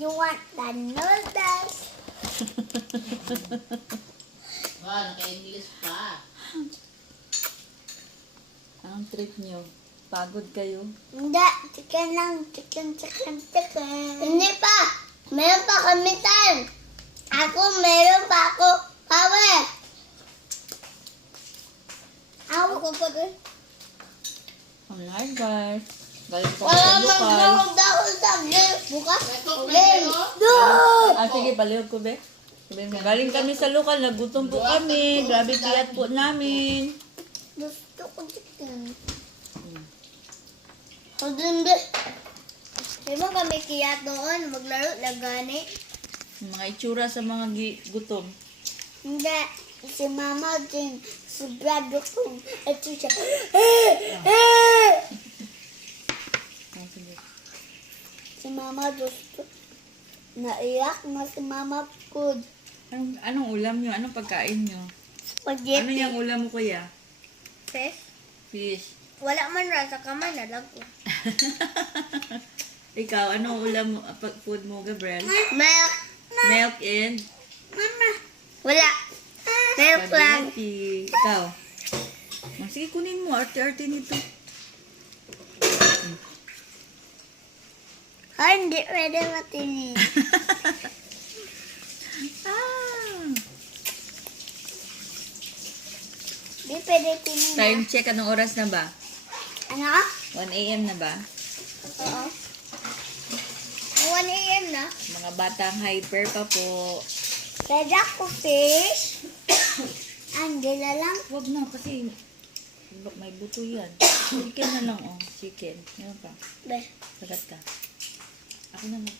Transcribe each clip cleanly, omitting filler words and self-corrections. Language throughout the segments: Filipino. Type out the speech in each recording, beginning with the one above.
You want the noodles? Wow, naka-English pa. Anong trip nyo? Pagod kayo? Hindi, chicken lang. Chicken. Hindi pa. Meron pa kami time. Meron pa ako. Power. Ako pa din. Alright guys. Galing ko Wala sa mang lokal. gawag ako sa game. Bukas. Ito, Game. pero. Ah, sige, palihog ko, be. Sabihin mo, galing kami sa lokal, nagutom po kami. Grabe tiyat po namin. Gusto ko chicken. O dun ba? Di ba kami kaya doon? Maglaro na gani? Mga itsura sa mga gutom. Hindi. Si mama din. Si brado ko. Ito siya. Ah, sige. Si mama gusto. Naiyak na si mama ko. Anong ulam nyo? Anong pagkain nyo? Spaghetti. Ano yung ulam mo, kuya? Fish? Fish. Wala man rasa kamay na lang ko. Ikaw, anong ulam mo, food mo, Gabriel? Milk. Milk and Mama. Wala. Milk lang. spaghetti. Ikaw? Oh, sige, kunin mo. Arte-arte nito. Ay, hindi pwede matinin. Ah! Hindi pwede tinin. Time check. Anong oras na ba? Ano? 1 a.m. na ba? Oo. 1 a.m. na. Mga batang hyper pa po. Pwede ako fish. Hindi na lang. Huwag na kasi may buto yan. Chicken na lang, oh. Chicken. Meron pa. Be. Sagat ka. Ako na lang.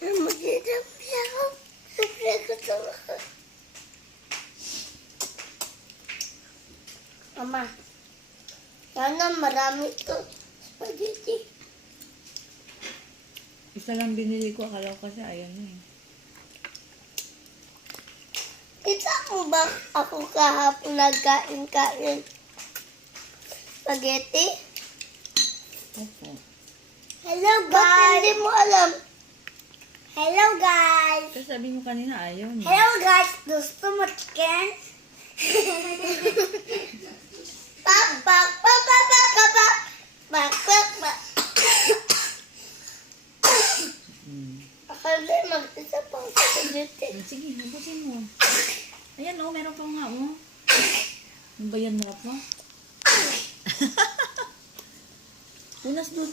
Magiging ako. Siyempre ko ito. Mama. Sana marami ito. Spaghetti. Isa lang binili ko. Akala ko kasi ayaw niya eh. Kita mo ba ako kahapon nagkain-kain? Spaghetti? Opo. Hello guys! Hindi mo alam. Hello guys! Kasi sabi mo kanina ayaw niya. Hello guys! Gusto mo chicken? Pak, pak, pak, pak, pak, pak, pak, pak, pak, pak. Akala mag-isa pa ako sa duty. Sige, habusin mo. Ayan, oh. Meron pa nga, oh. Ano ba yan, marap mo? Unas doon.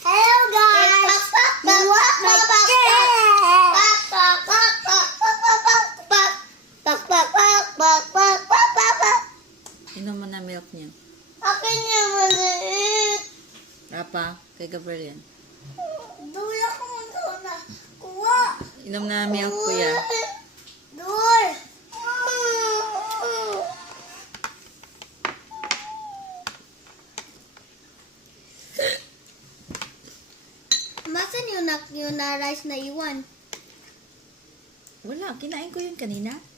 Hello guys! You want my chicken? Pak, pak, pak, pak, pak, pak, pak, pak. Pak, pak, pak, pak, pak, pak, pak, pak. Inom mo na milk niya. Akin yung maliit. Rapa, kay Gabriel yan. Dula ko na. Kuha. Inom na milk, kuya. Dul. Masan yung na rice na iwan? Wala, kinain ko yun kanina.